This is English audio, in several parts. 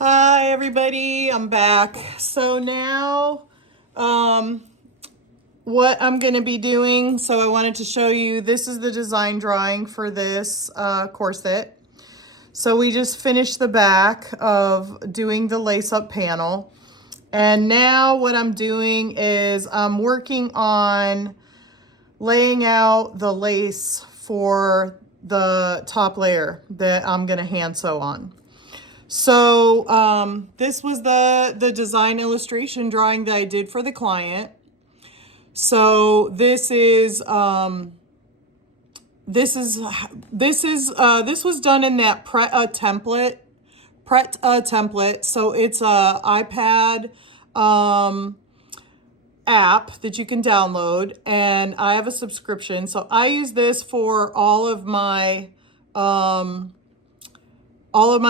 Hi everybody, I'm back. So now what I'm going to be doing, so I wanted to show you, this is the design drawing for this corset. So we just finished the back of doing the lace up panel. And now what I'm doing is I'm working on laying out the lace for the top layer that I'm going to hand sew on. So this was the design illustration drawing that I did for the client. So this was done in that Pret template. So it's a iPad app that you can download, and I have a subscription. So I use this for all of my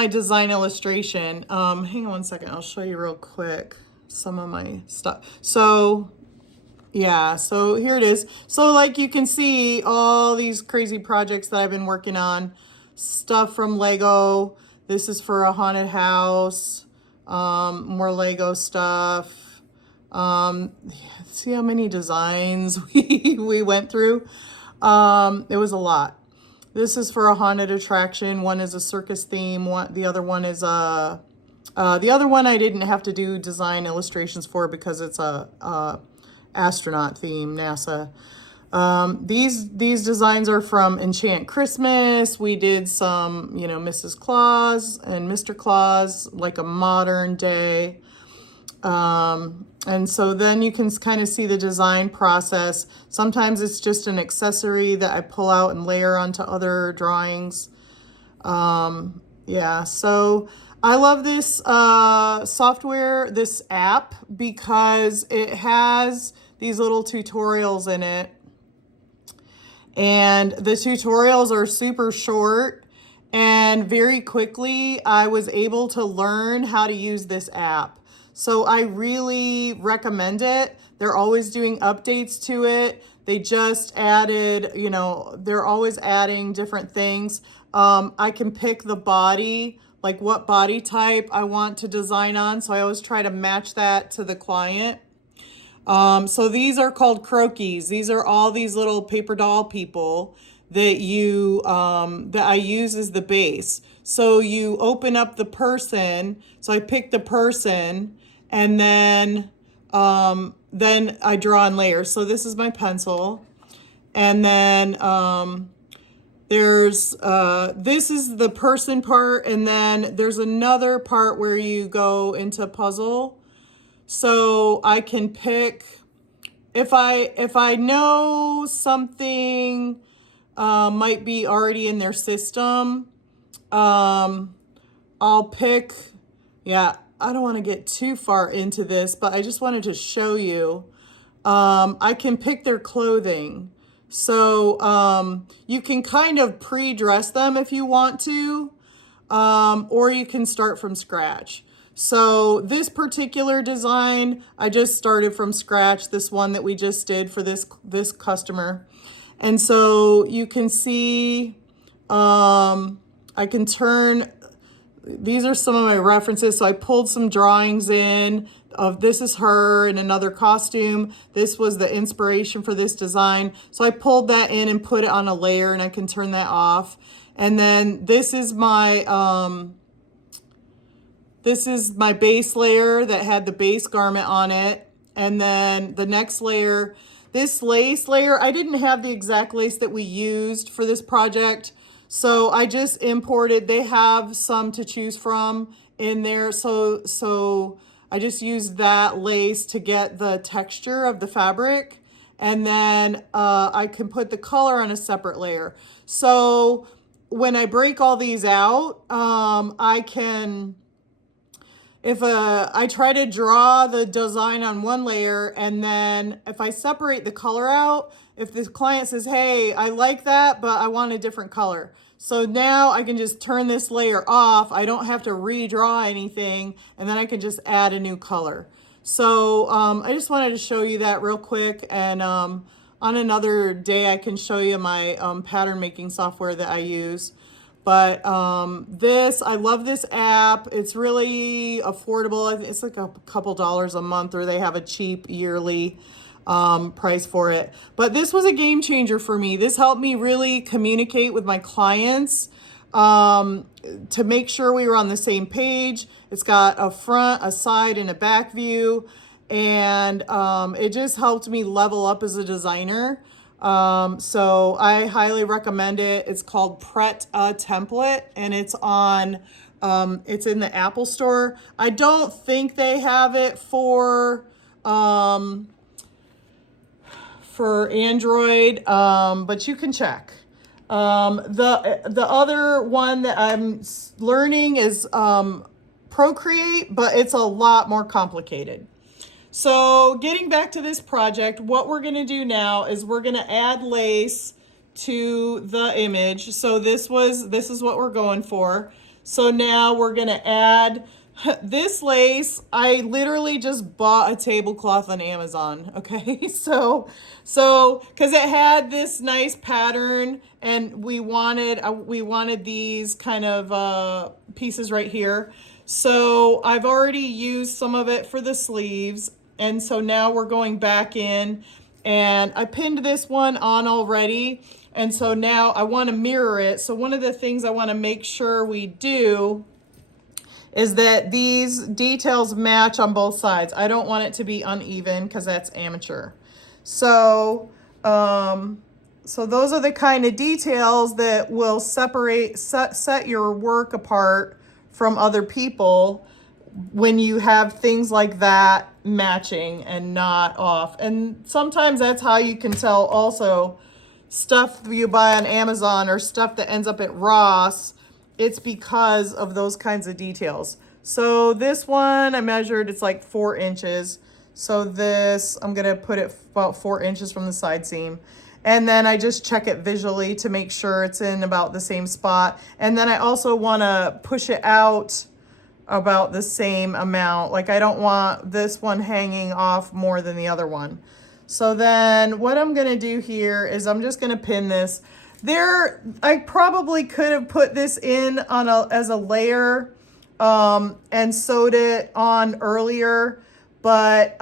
design illustration. Hang on one second, I'll show you real quick some of my stuff. So yeah, so here it is. So like you can see all these crazy projects that I've been working on. Stuff from Lego. This is for a haunted house. More Lego stuff. See how many designs we went through? It was a lot. This is for a haunted attraction. One is a circus theme. The other one is the other one I didn't have to do design illustrations for because it's a astronaut theme, NASA. These designs are from Enchant Christmas. We did some, Mrs. Claus and Mr. Claus, like a modern day. And so then you can kind of see the design process. Sometimes it's just an accessory that I pull out and layer onto other drawings. Yeah, so I love this software, this app, because it has these little tutorials in it. And the tutorials are super short, and very quickly I was able to learn how to use this app. So I really recommend it. They're always doing updates to it. They just added, they're always adding different things. I can pick the body, like what body type I want to design on. So I always try to match that to the client. So these are called croquis. These are all these little paper doll people that that I use as the base. So you open up the person. So I pick the person, and then I draw in layers. So this is my pencil, and then this is the person part, and then there's another part where you go into puzzle. So I can pick, if I know something might be already in their system, I'll pick, I don't want to get too far into this, but I just wanted to show you. I can pick their clothing. So you can kind of pre-dress them if you want to, or you can start from scratch. So this particular design, I just started from scratch, this one that we just did for this customer. And so you can see, I can turn, these are some of my references. So I pulled some drawings in of, this is her in another costume. This was the inspiration for this design. So I pulled that in and put it on a layer, and I can turn that off. And then this is my base layer that had the base garment on it. And then the next layer, this lace layer, I didn't have the exact lace that we used for this project. So I just imported, they have some to choose from in there. So I just used that lace to get the texture of the fabric. And then I can put the color on a separate layer. So when I break all these out, I can, if I try to draw the design on one layer, and then if I separate the color out, if the client says, hey, I like that, but I want a different color. So now I can just turn this layer off. I don't have to redraw anything, and then I can just add a new color. So I just wanted to show you that real quick. And on another day, I can show you my pattern making software that I use. But I love this app. It's really affordable. I think it's like a couple dollars a month, or they have a cheap yearly price for it. But this was a game changer for me. This helped me really communicate with my clients to make sure we were on the same page. It's got a front, a side, and a back view. And it just helped me level up as a designer. So I highly recommend it. It's called Pret a Template, and it's in the Apple Store. I don't think they have it for Android, but you can check. The other one that I'm learning is Procreate, but it's a lot more complicated. So getting back to this project, what we're going to do now is we're going to add lace to the image. So this is what we're going for. So now we're going to add this lace. I literally just bought a tablecloth on Amazon. Okay. So because it had this nice pattern, and we wanted these kind of pieces right here. So I've already used some of it for the sleeves. And so now we're going back in, and I pinned this one on already. And so now I want to mirror it. So one of the things I want to make sure we do is that these details match on both sides. I don't want it to be uneven because that's amateur. So those are the kind of details that will set your work apart from other people when you have things like that matching and not off. And sometimes that's how you can tell also stuff you buy on Amazon or stuff that ends up at Ross. It's because of those kinds of details. So this one I measured, it's like 4 inches. So this, I'm gonna put it about 4 inches from the side seam. And then I just check it visually to make sure it's in about the same spot. And then I also wanna push it out about the same amount. Like I don't want this one hanging off more than the other one. So then what I'm gonna do here is I'm just gonna pin this. I probably could have put this in as a layer and sewed it on earlier, but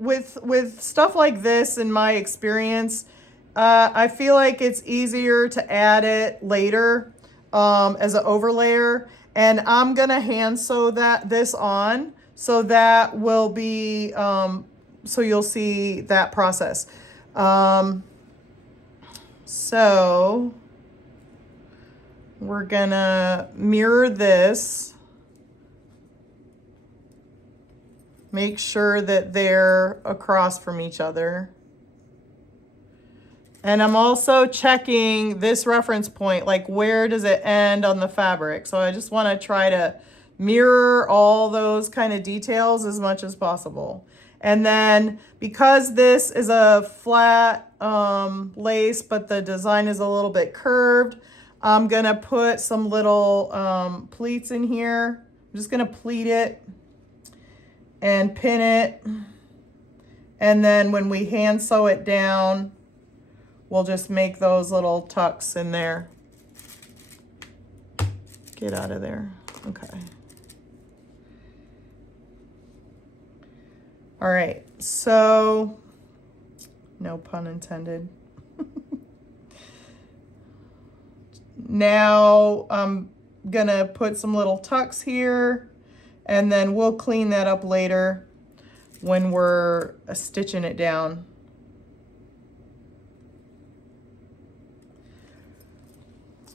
with stuff like this, in my experience, I feel like it's easier to add it later as an overlayer. And I'm gonna hand sew this on, so that will be so you'll see that process. So we're gonna mirror this, make sure that they're across from each other. And I'm also checking this reference point, like where does it end on the fabric? So I just want to try to mirror all those kind of details as much as possible. And then because this is a flat lace, but the design is a little bit curved, I'm gonna put some little pleats in here. I'm just gonna pleat it and pin it. And then when we hand sew it down, we'll just make those little tucks in there. Get out of there. Okay. All right, so no pun intended. Now I'm gonna put some little tucks here, and then we'll clean that up later when we're stitching it down.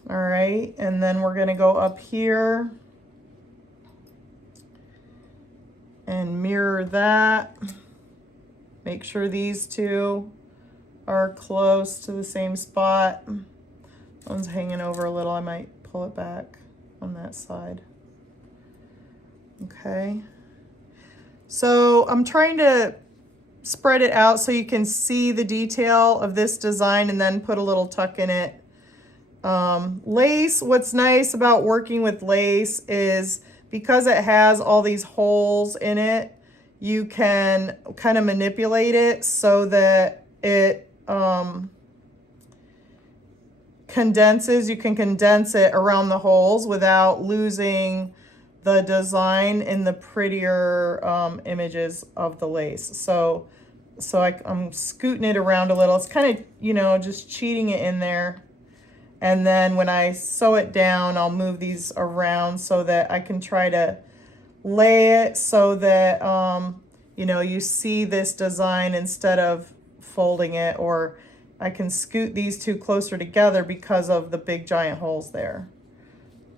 All right, and then we're gonna go up here and mirror that. Make sure these two are close to the same spot. One's hanging over a little. I might pull it back on that side. Okay. So I'm trying to spread it out so you can see the detail of this design and then put a little tuck in it. Lace, what's nice about working with lace is because it has all these holes in it, you can kind of manipulate it so that it kind condenses, you can condense it around the holes without losing the design in the prettier images of the lace. So I'm scooting it around a little. It's kind of, you know, just cheating it in there. And then when I sew it down, I'll move these around so that I can try to lay it so that, you know, you see this design instead of folding it, or I can scoot these two closer together because of the big giant holes there.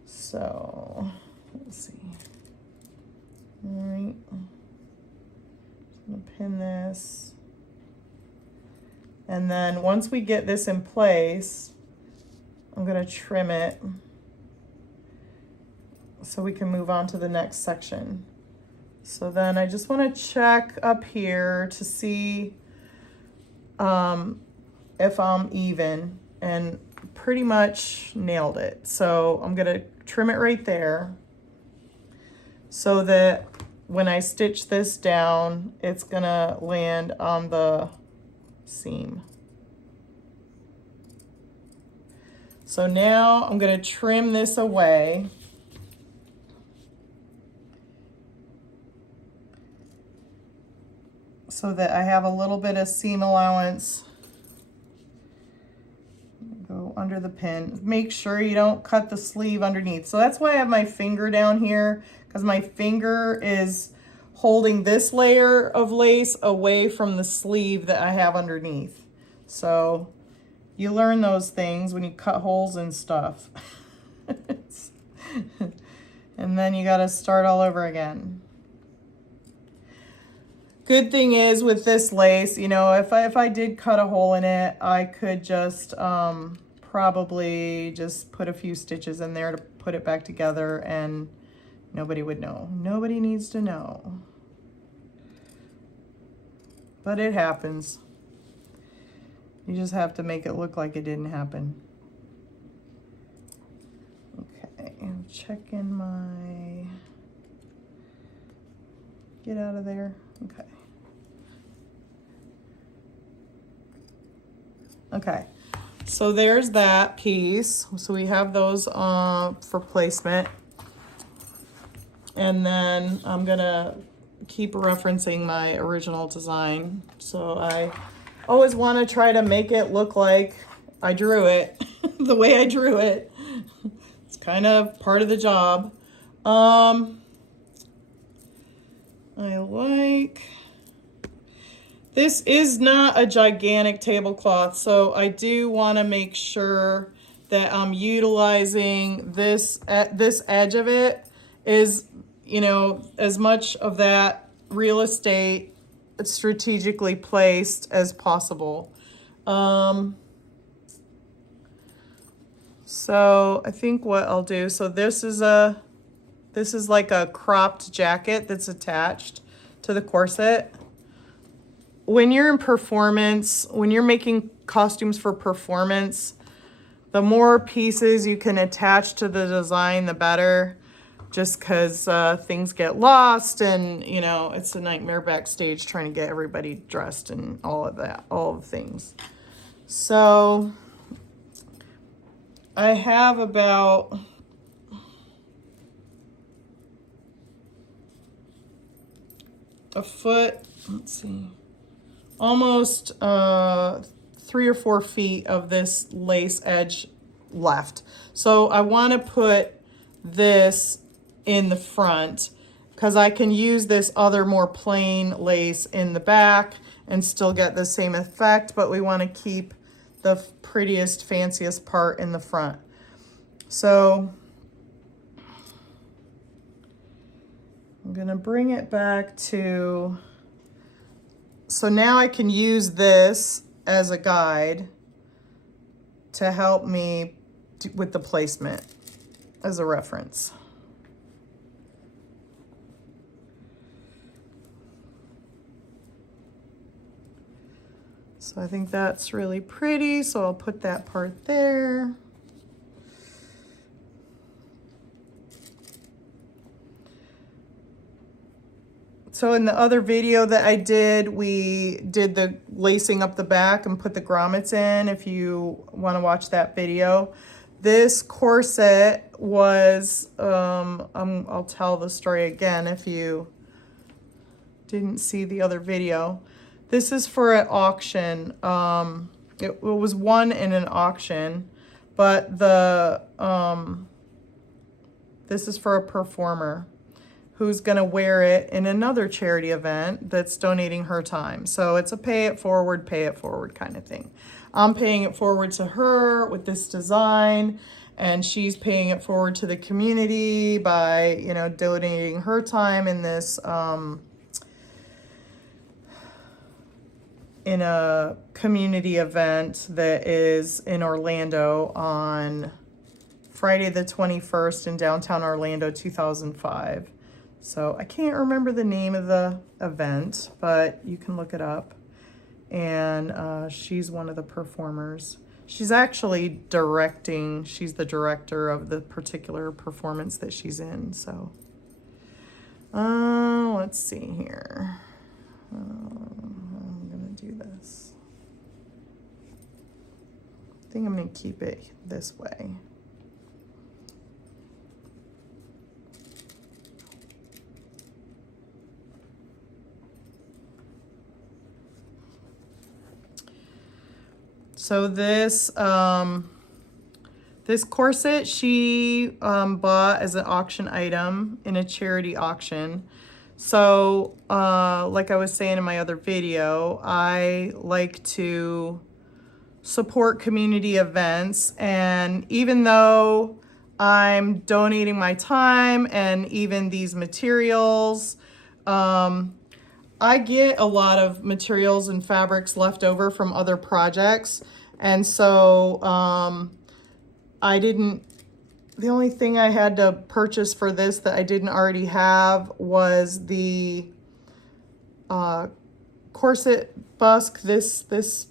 So let's see. All right. I'm gonna pin this. And then once we get this in place, I'm gonna trim it so we can move on to the next section. So then I just wanna check up here to see if I'm even, and pretty much nailed it. So I'm gonna trim it right there so that when I stitch this down, it's gonna land on the seam. So now I'm gonna trim this away. So that I have a little bit of seam allowance. Go under the pin. Make sure you don't cut the sleeve underneath. So that's why I have my finger down here, because my finger is holding this layer of lace away from the sleeve that I have underneath. So you learn those things when you cut holes and stuff. And then you got to start all over again. Good thing is with this lace, you know, if I did cut a hole in it, I could just probably just put a few stitches in there to put it back together and nobody would know. Nobody needs to know. But it happens. You just have to make it look like it didn't happen. Okay, I'm checking my... Get out of there. Okay. Okay, so there's that piece. So we have those for placement. And then I'm gonna keep referencing my original design. So I always want to try to make it look like I drew it, the way I drew it. It's kind of part of the job. I like, this is not a gigantic tablecloth, so I do want to make sure that I'm utilizing this edge of it is, you know, as much of that real estate strategically placed as possible. So I think what I'll do, so this is like a cropped jacket that's attached to the corset. When you're in performance, when you're making costumes for performance, the more pieces you can attach to the design, the better, just because things get lost and, you know, it's a nightmare backstage trying to get everybody dressed and all of that, all of the things. So I have about a foot, let's see, almost 3 or 4 feet of this lace edge left. So I want to put this in the front because I can use this other more plain lace in the back and still get the same effect, but we want to keep the prettiest, fanciest part in the front. So I'm gonna bring it back to, so now I can use this as a guide to help me with the placement as a reference. So I think that's really pretty, so I'll put that part there. So in the other video that I did, we did the lacing up the back and put the grommets in, if you want to watch that video. This corset was, I'll tell the story again if you didn't see the other video. This is for an auction. It was won in an auction, but this is for a performer who's going to wear it in another charity event that's donating her time. So it's a pay it forward kind of thing. I'm paying it forward to her with this design, and she's paying it forward to the community by, you know, donating her time in this, in a community event that is in Orlando on Friday the 21st in downtown Orlando, 2005. So I can't remember the name of the event, but you can look it up. And she's one of the performers. She's actually directing. She's the director of the particular performance that she's in. So let's see here. I'm gonna do this. I think I'm gonna keep it this way. So this this corset she bought as an auction item in a charity auction. So like I was saying in my other video, I like to support community events, and even though I'm donating my time and even these materials, I get a lot of materials and fabrics left over from other projects. And so the only thing I had to purchase for this that I didn't already have was the corset busk, this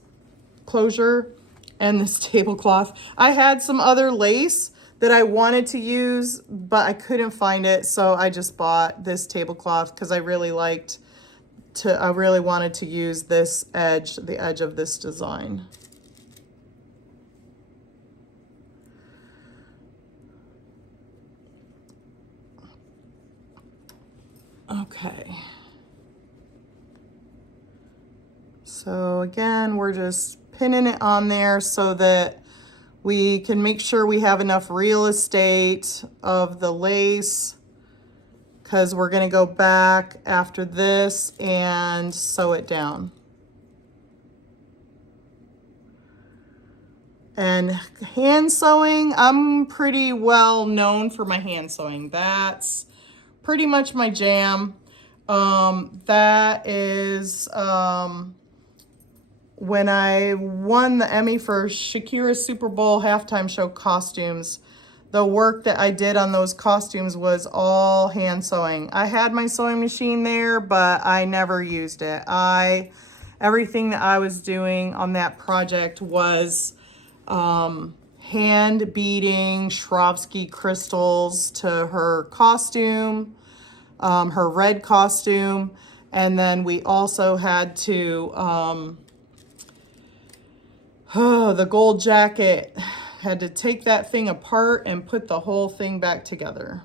closure, and this tablecloth. I had some other lace that I wanted to use, but I couldn't find it. So I just bought this tablecloth because I really wanted to use this edge, the edge of this design. Okay. So again, we're just pinning it on there so that we can make sure we have enough real estate of the lace, because we're going to go back after this and sew it down. And hand sewing, I'm pretty well known for my hand sewing. That's pretty much my jam. That is when I won the Emmy for Shakira's Super Bowl halftime show costumes. The work that I did on those costumes was all hand sewing. I had my sewing machine there, but I never used it. Everything that I was doing on that project was hand beading Swarovski crystals to her costume, her red costume. And then we also had to, the gold jacket, had to take that thing apart and put the whole thing back together.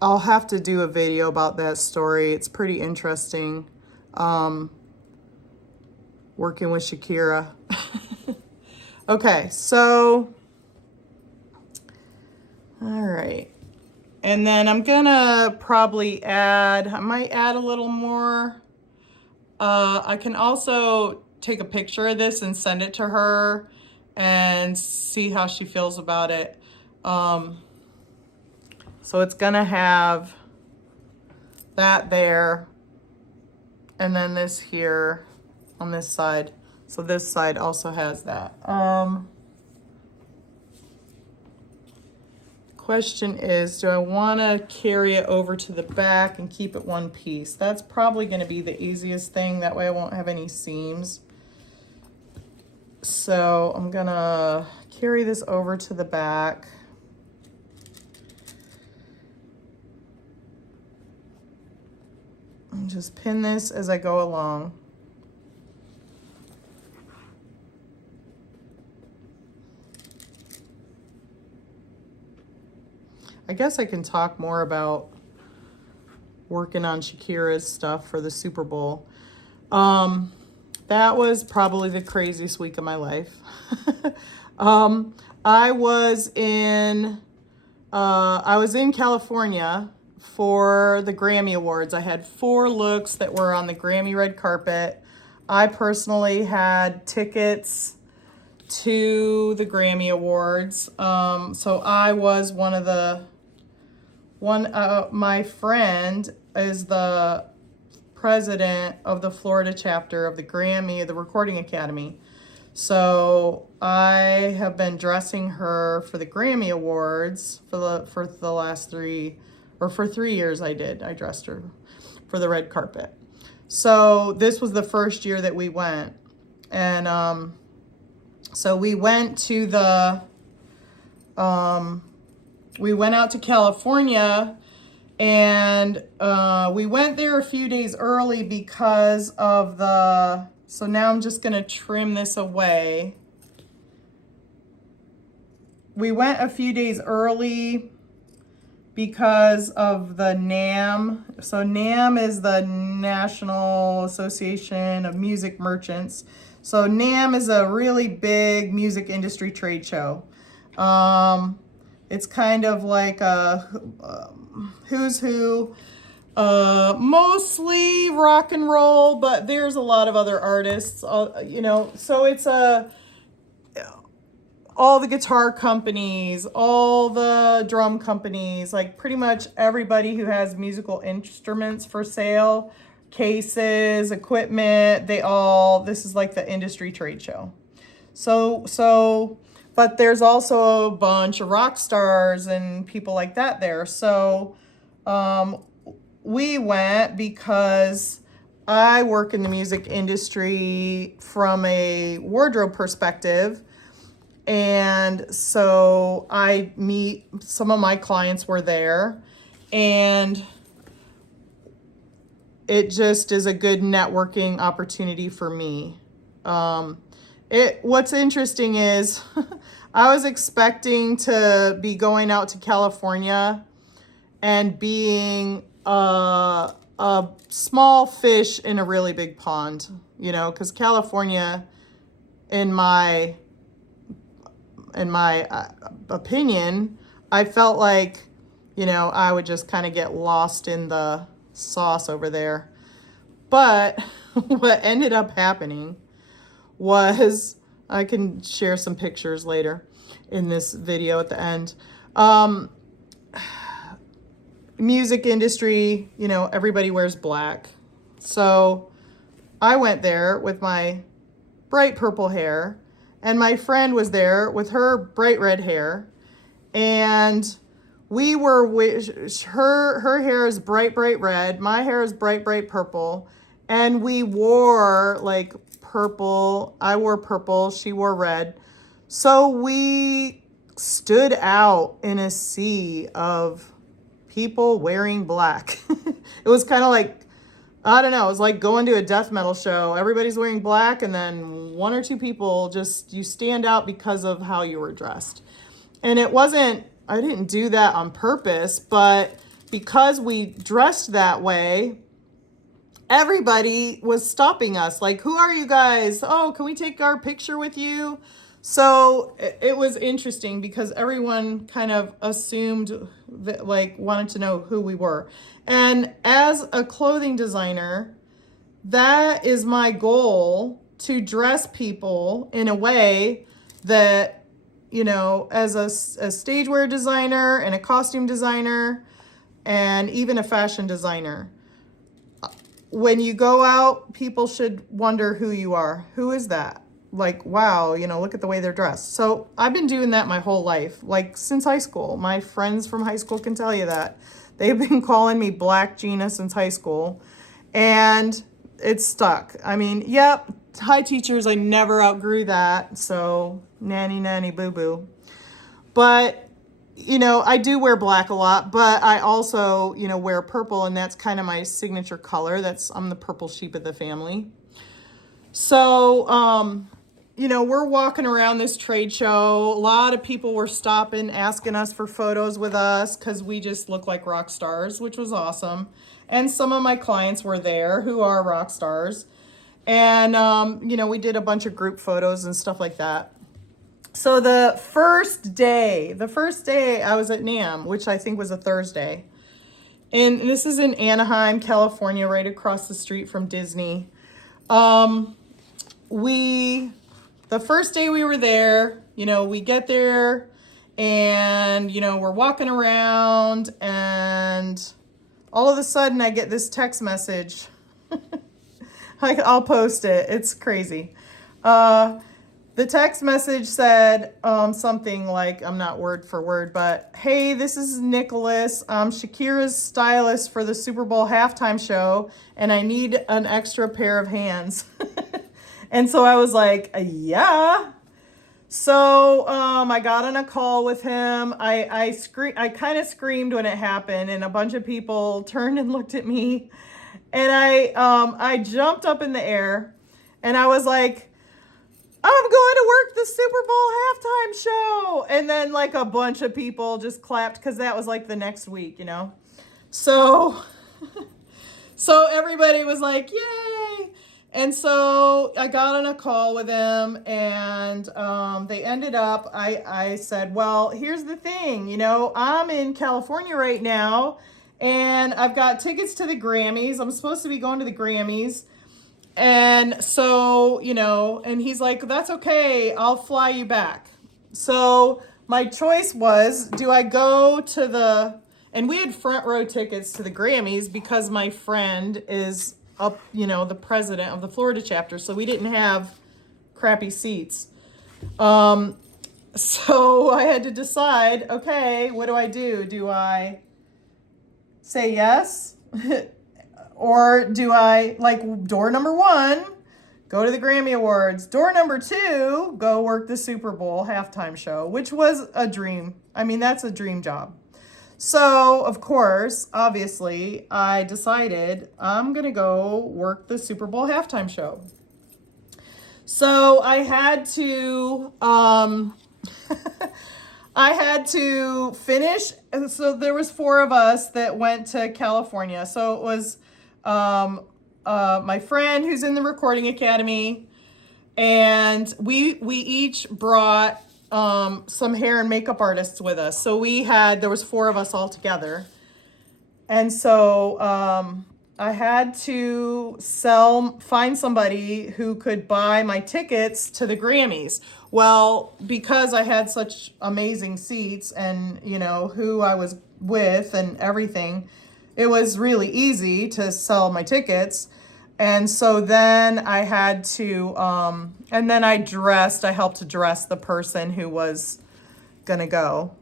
I'll have to do a video about that story. It's pretty interesting. Working with Shakira. Okay, so, all right. And then I'm gonna probably I might add a little more. I can also take a picture of this and send it to her and see how she feels about it. So it's gonna have that there, and then this here on this side. So this side also has that. Question is, do I want to carry it over to the back and keep it one piece? That's probably going to be the easiest thing. That way I won't have any seams. So I'm going to carry this over to the back. just pin this as I go along. I guess I can talk more about working on Shakira's stuff for the Super Bowl. That was probably the craziest week of my life. I was in California for the Grammy Awards. I had 4 looks that were on the Grammy Red Carpet. I personally had tickets to the Grammy Awards. So I was my friend is the president of the Florida chapter of the Recording Academy. So I have been dressing her for the Grammy Awards for the last 3 years. I dressed her for the red carpet. So this was the first year that we went. And so we went out to California, and we went there a few days early because of so now I'm just gonna trim this away. We went a few days early because of the NAMM. So NAMM is the National Association of Music Merchants. So NAMM is a really big music industry trade show. It's kind of like a who's who, mostly rock and roll, but there's a lot of other artists, so it's all the guitar companies, all the drum companies, like pretty much everybody who has musical instruments for sale, cases, equipment, this is like the industry trade show. But there's also a bunch of rock stars and people like that there. So we went because I work in the music industry from a wardrobe perspective. And so some of my clients were there, and it just is a good networking opportunity for me. What's interesting is I was expecting to be going out to California and being a small fish in a really big pond, because California, in my opinion, I felt like, I would just kind of get lost in the sauce over there. But what ended up happening was, I can share some pictures later in this video at the end. Music industry, everybody wears black. So I went there with my bright purple hair, and my friend was there with her bright red hair. And we were her hair is bright red, my hair is bright purple, and we wore like purple. I wore purple, she wore red. So we stood out in a sea of people wearing black. It was kind of like, I don't know, it was like going to a death metal show. Everybody's wearing black, and then 1 or 2 people you stand out because of how you were dressed. And I didn't do that on purpose, but because we dressed that way, everybody was stopping us. Like, who are you guys? Oh, can we take our picture with you? So it was interesting because everyone kind of assumed that, wanted to know who we were. And as a clothing designer, that is my goal, to dress people in a way that, as a stage wear designer and a costume designer and even a fashion designer, when you go out, people should wonder who you are. Who is that? Like, wow, look at the way they're dressed. So I've been doing that my whole life, since high school. My friends from high school can tell you that. They've been calling me Black Gina since high school, and it's stuck. I mean, yep, hi teachers, I never outgrew that. So nanny boo boo. But you know, I do wear black a lot, but I also, you know, wear purple, and that's kind of my signature color. I'm the purple sheep of the family. So, you know, we're walking around this trade show. A lot of people were stopping, asking us for photos with us because we just look like rock stars, which was awesome. And some of my clients were there who are rock stars. And, you know, we did a bunch of group photos and stuff like that. So the first day I was at NAMM, which I think was a Thursday. And this is in Anaheim, California, right across the street from Disney. The first day we were there, you know, we get there and, you know, we're walking around and all of a sudden I get this text message. I'll post it. It's crazy. The text message said something like, I'm not word for word, but, hey, this is Nicholas. I'm Shakira's stylist for the Super Bowl halftime show, and I need an extra pair of hands. And so I was like, yeah. So I got on a call with him. I kind of screamed when it happened, and a bunch of people turned and looked at me. And I jumped up in the air, and I was like, I'm going to work the Super Bowl halftime show. And then like a bunch of people just clapped because that was like the next week, you know. So everybody was like, yay. And so I got on a call with them, and they ended up, I said, well, here's the thing, you know, I'm in California right now, and I've got tickets to the Grammys. I'm supposed to be going to the Grammys. And so, you know, and he's like, that's okay, I'll fly you back. So my choice was, do I go to and we had front row tickets to the Grammys because my friend is up, you know, the president of the Florida chapter. So we didn't have crappy seats. So I had to decide, okay, what do? Do I say yes? Or do I, like, door number 1, go to the Grammy Awards. Door number 2, go work the Super Bowl halftime show, which was a dream. I mean, that's a dream job. So, of course, obviously, I decided I'm going to go work the Super Bowl halftime show. So I had to, finish. So there was 4 of us that went to California. So it was my friend who's in the Recording Academy, and we each brought some hair and makeup artists with us. So there was 4 of us all together. And so I had to find somebody who could buy my tickets to the Grammys. Well, because I had such amazing seats and, you know, who I was with and everything, it was really easy to sell my tickets. And so then I had to, and then I helped to dress the person who was gonna go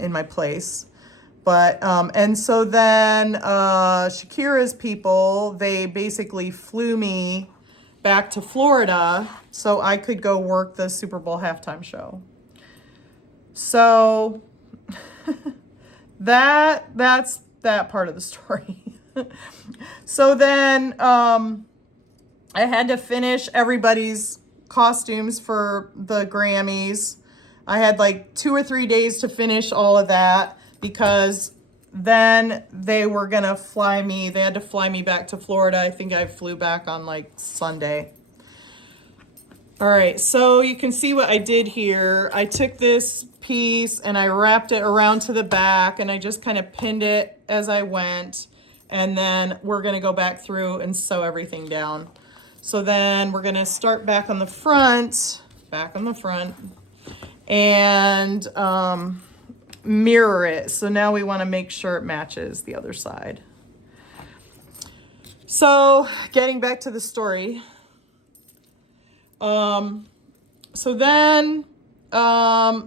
in my place. But, and so then Shakira's people, they basically flew me back to Florida so I could go work the Super Bowl halftime show. So that's that part of the story. So then I had to finish everybody's costumes for the Grammys. I had like 2 or 3 days to finish all of that because then they were going to they had to fly me back to Florida. I think I flew back on like Sunday. All right, so you can see what I did here. I took this piece and I wrapped it around to the back, and I just kind of pinned it as I went. And then we're gonna go back through and sew everything down. So then we're gonna start back on the front, and mirror it. So now we wanna make sure it matches the other side. So getting back to the story. So then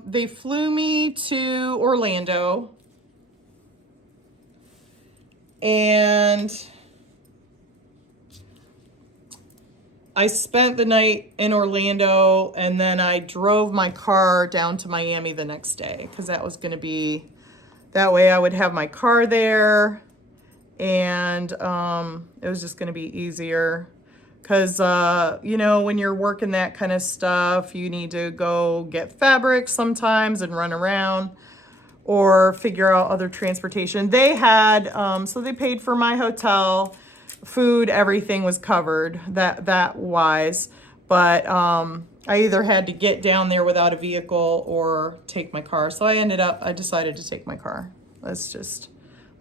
they flew me to Orlando, and I spent the night in Orlando, and then I drove my car down to Miami the next day, because that was going to be, that way I would have my car there, and it was just going to be easier. Because, you know, when you're working that kind of stuff, you need to go get fabric sometimes and run around or figure out other transportation. They had, so they paid for my hotel, food, everything was covered that wise. But I either had to get down there without a vehicle or take my car. So I decided to take my car. I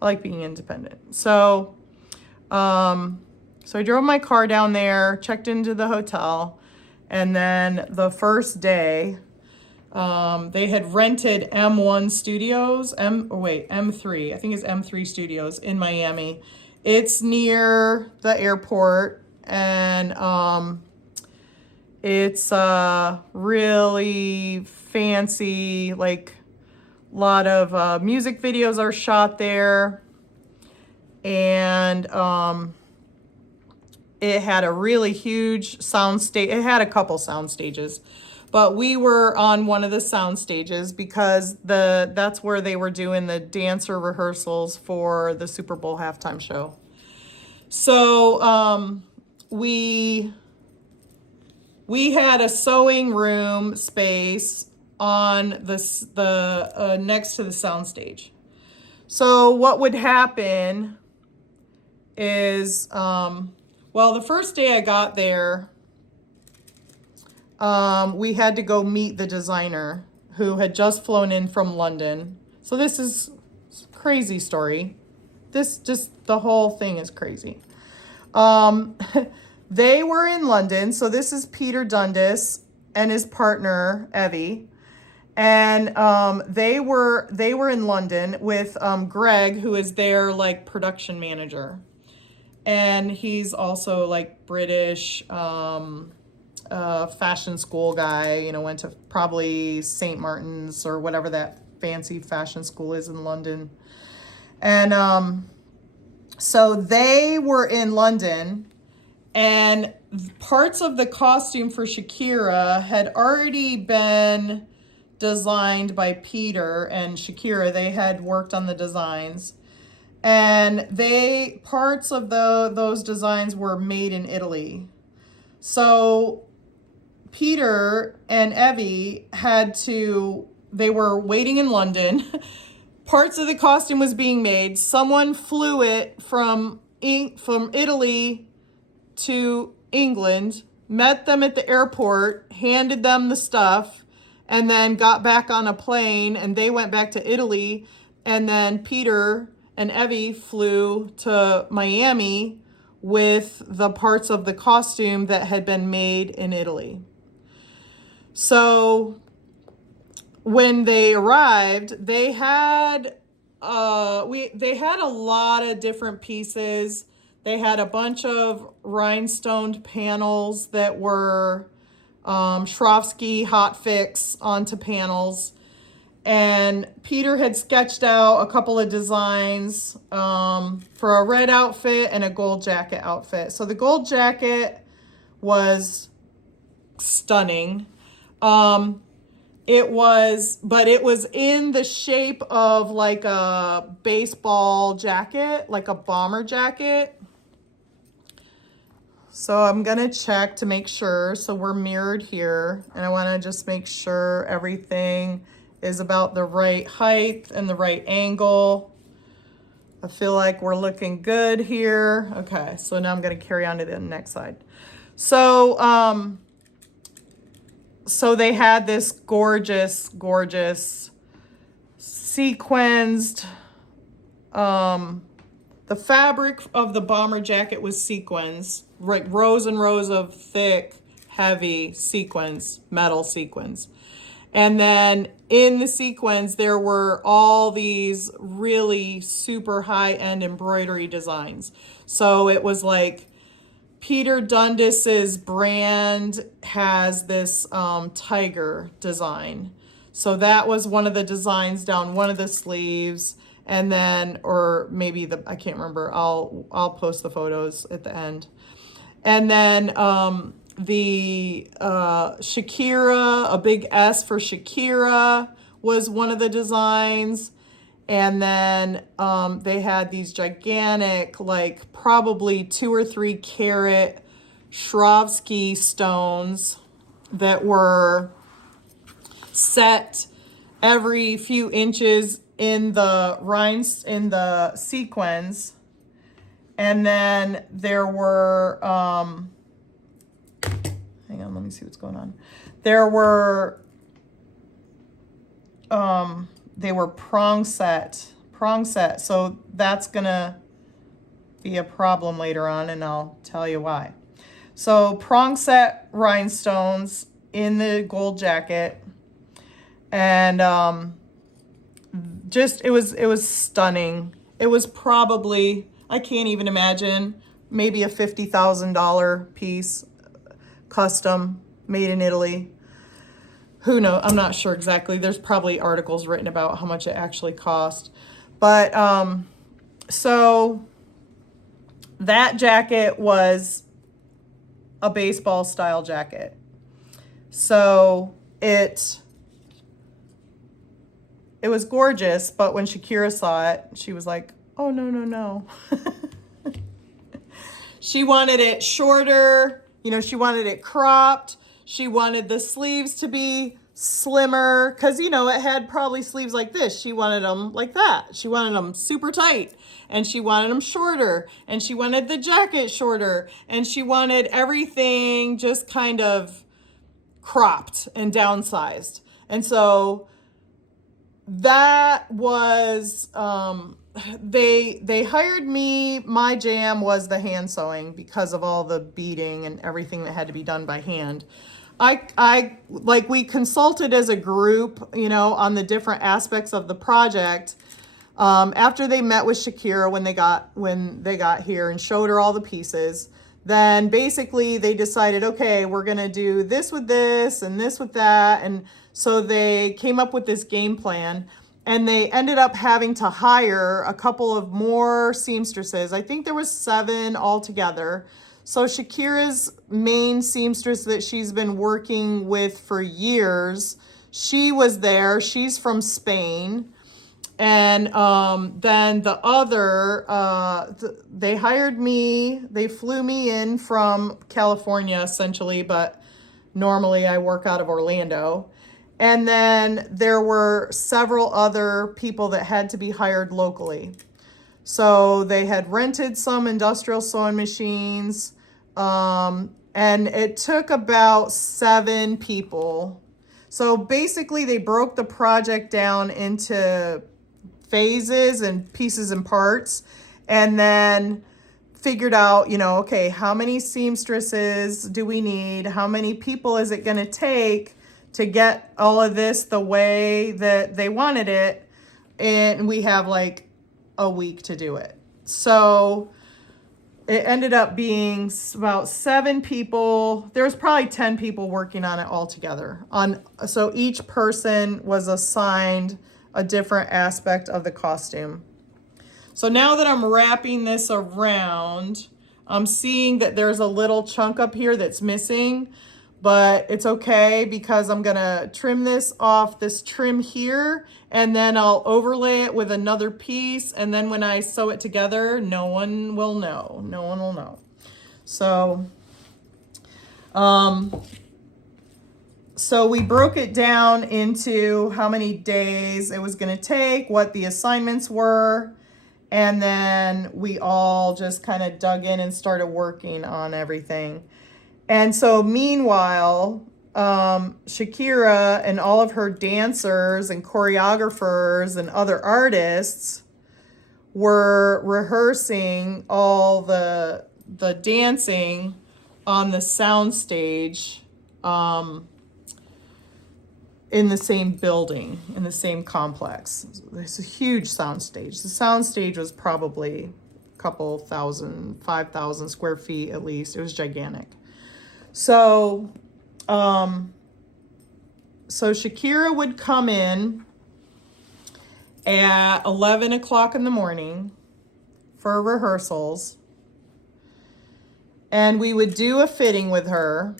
like being independent. So I drove my car down there, checked into the hotel, and then the first day, they had rented M1 Studios, M3, I think it's M3 Studios in Miami. It's near the airport, and it's really fancy, like a lot of music videos are shot there, and it had a really huge sound stage. It had a couple sound stages, but we were on one of the sound stages because that's where they were doing the dancer rehearsals for the Super Bowl halftime show. So we had a sewing room space on the next to the sound stage. So what would happen is, well, the first day I got there, we had to go meet the designer who had just flown in from London. So this is a crazy story. The whole thing is crazy. They were in London. So this is Peter Dundas and his partner, Evie. And they were in London with Greg, who is their like production manager. And he's also like British fashion school guy, you know, went to probably St. Martin's or whatever that fancy fashion school is in London. And so they were in London, and parts of the costume for Shakira had already been designed by Peter and Shakira. They had worked on the designs. And parts of those designs were made in Italy. So Peter and Evie they were waiting in London. Parts of the costume was being made. Someone flew it from Italy to England, met them at the airport, handed them the stuff, and then got back on a plane, and they went back to Italy. And then Peter and Evie flew to Miami with the parts of the costume that had been made in Italy. So when they arrived, they had a lot of different pieces. They had a bunch of rhinestoned panels that were Swarovski hot fix onto panels. And Peter had sketched out a couple of designs for a red outfit and a gold jacket outfit. So the gold jacket was stunning. It was in the shape of like a baseball jacket, like a bomber jacket. So I'm going to check to make sure. So we're mirrored here, and I want to just make sure everything is about the right height and the right angle. I feel like we're looking good here. Okay, so now I'm going to carry on to the next slide. So, so they had this gorgeous, gorgeous sequenced, the fabric of the bomber jacket was sequins, like rows and rows of thick, heavy sequins, metal sequins. And then in the sequins, there were all these really super high-end embroidery designs. So it was like Peter Dundas's brand has this tiger design. So that was one of the designs down one of the sleeves. And then, or maybe I can't remember. I'll post the photos at the end. And then Shakira, a big S for Shakira was one of the designs. And then they had these gigantic, like probably 2 or 3 carat Swarovski stones that were set every few inches in the rhinestones, in the sequins. And then there were, hang on, let me see what's going on. There were, they were prong set. So that's gonna be a problem later on, and I'll tell you why. So prong set rhinestones in the gold jacket, and just it was stunning. It was probably, I can't even imagine, maybe a $50,000 piece, custom, made in Italy. Who knows? I'm not sure exactly. There's probably articles written about how much it actually cost. But so that jacket was a baseball style jacket. So it was gorgeous, but when Shakira saw it, she was like, oh, no, no, no. She wanted it shorter, she wanted it cropped. She wanted the sleeves to be slimmer because, it had probably sleeves like this. She wanted them like that. She wanted them super tight, and she wanted them shorter, and she wanted the jacket shorter, and she wanted everything just kind of cropped and downsized. And so that was, they hired me. My jam was the hand sewing because of all the beading and everything that had to be done by hand. I like, we consulted as a group, on the different aspects of the project. After they met with Shakira when they got here and showed her all the pieces, then basically they decided, okay, we're gonna do this with this and this with that. And so they came up with this game plan, and they ended up having to hire a couple of more seamstresses. I think there was 7 altogether. So Shakira's main seamstress that she's been working with for years, she was there. She's from Spain. And then the other, they hired me. They flew me in from California, essentially, but normally I work out of Orlando. And then there were several other people that had to be hired locally. So they had rented some industrial sewing machines, and it took about 7 people. So basically they broke the project down into phases and pieces and parts, and then figured out, okay, how many seamstresses do we need? How many people is it going to take to get all of this the way that they wanted it? And we have like a week to do it. So it ended up being about 7 people. There was probably 10 people working on it altogether. So each person was assigned a different aspect of the costume. So now that I'm wrapping this around, I'm seeing that there's a little chunk up here that's missing, but it's okay because I'm gonna trim this off, this trim here, and then I'll overlay it with another piece, and then when I sew it together, no one will know. No one will know. So, so we broke it down into how many days it was gonna take, what the assignments were, and then we all just kind of dug in and started working on everything. And so meanwhile, Shakira and all of her dancers and choreographers and other artists were rehearsing all the dancing on the sound stage, in the same building, in the same complex. It's a huge sound stage. The sound stage was probably a couple thousand, 5,000 square feet at least. It was gigantic. So, so Shakira would come in at 11 o'clock in the morning for rehearsals. and we would do a fitting with her.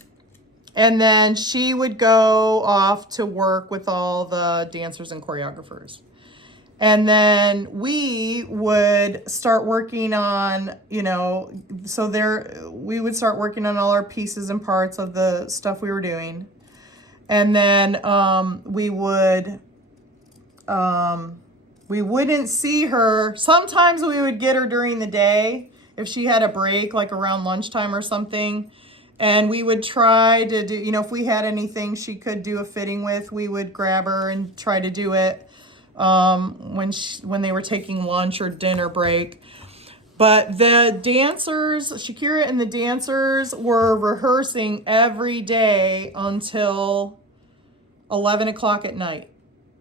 And then she would go off to work with all the dancers and choreographers. And then we would start working on, you know, so we would start working on all our pieces and parts of the stuff we were doing. And then we wouldn't see her. Sometimes we would get her during the day if she had a break, like around lunchtime or something. And we would try to do, you know, if we had anything she could do a fitting with, we would grab her and try to do it when they were taking lunch or dinner break. But the dancers, Shakira and the dancers, were rehearsing every day until 11 o'clock at night.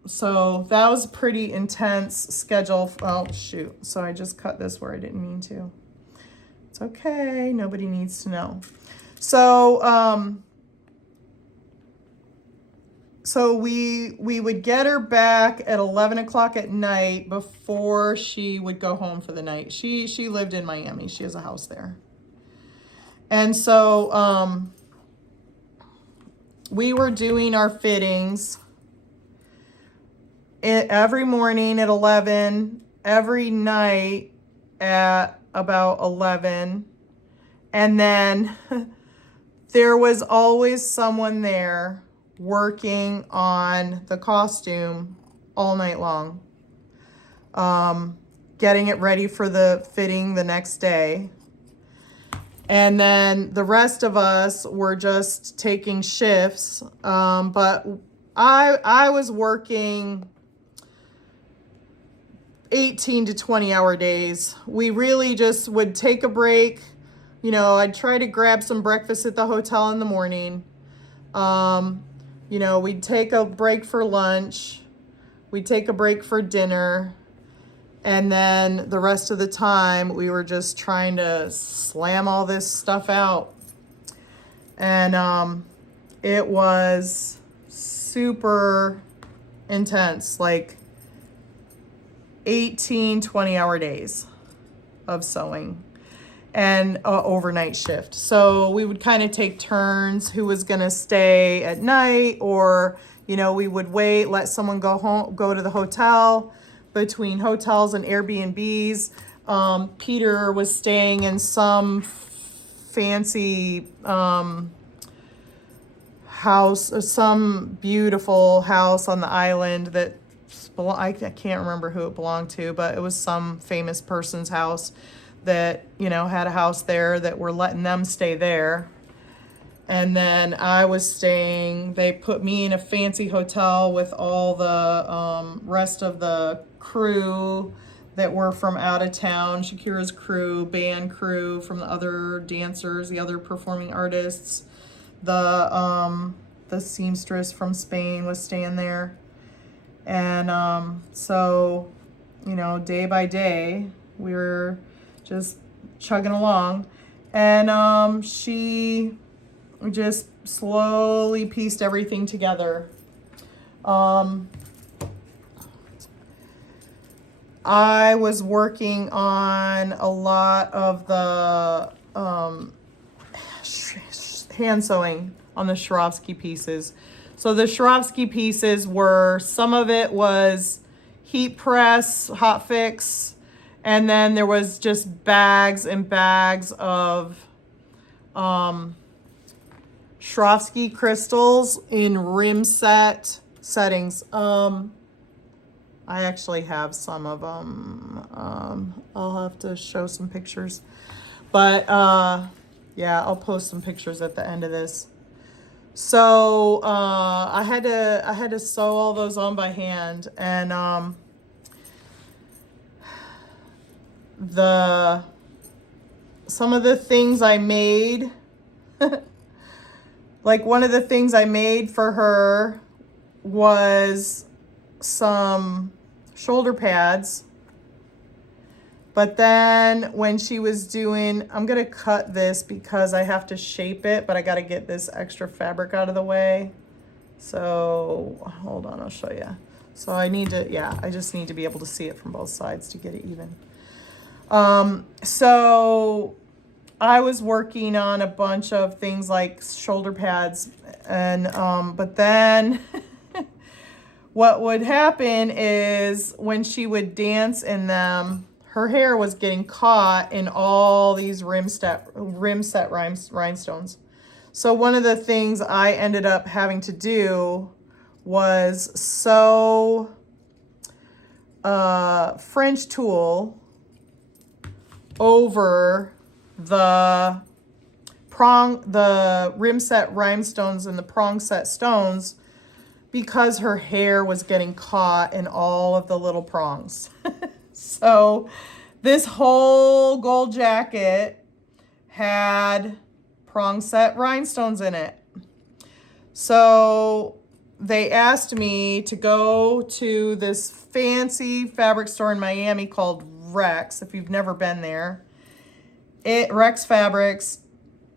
So that was a pretty intense schedule. Oh, shoot. So I just cut this where I didn't mean to. It's okay. Nobody needs to know. So, so we would get her back at 11 o'clock at night before she would go home for the night. She lived in Miami. She has a house there. And so we were doing our fittings every morning at 11, every night at about 11. And then there was always someone there working on the costume all night long, getting it ready for the fitting the next day. And then the rest of us were just taking shifts. But I was working 18 to 20 hour days. We really just would take a break. You know, I'd try to grab some breakfast at the hotel in the morning. You know, we'd take a break for lunch. We'd take a break for dinner. And then the rest of the time, we were just trying to slam all this stuff out. And it was super intense, like 18, 20-hour days of sewing and overnight shift. So we would kind of take turns who was going to stay at night, or, you know, we would wait, let someone go to the hotel. Between hotels and Airbnbs, Peter was staying in some fancy house, some beautiful house on the island that I can't remember who it belonged to, but it was some famous person's house that, you know, had a house there that we're letting them stay there. And then I was staying, they put me in a fancy hotel with all the rest of the crew that were from out of town, Shakira's crew, band crew, from the other dancers, the other performing artists. The Seamstress from Spain was staying there. And so, you know, day by day, we were just chugging along. And she just slowly pieced everything together. I was working on a lot of the hand sewing on the Swarovski pieces. So the Swarovski pieces were, some of it was heat press, hot fix, and then there was just bags and bags of Swarovski crystals in rim set settings. I actually have some of them. I'll have to show some pictures. But yeah, I'll post some pictures at the end of this. So I had to sew all those on by hand, and some of the things I made, like one of the things I made for her was some shoulder pads. But then when she was doing, I'm going to cut this because I have to shape it, but I got to get this extra fabric out of the way. So hold on, I'll show you. So I need to, yeah, I just need to be able to see it from both sides to get it even. So I was working on a bunch of things like shoulder pads, and but then what would happen is when she would dance in them, her hair was getting caught in all these rim set rhinestones. So one of the things I ended up having to do was sew French tulle over the rim set rhinestones and the prong set stones, because her hair was getting caught in all of the little prongs. So this whole gold jacket had prong set rhinestones in it. So they asked me to go to this fancy fabric store in Miami called Rex, if you've never been there. Rex Fabrics,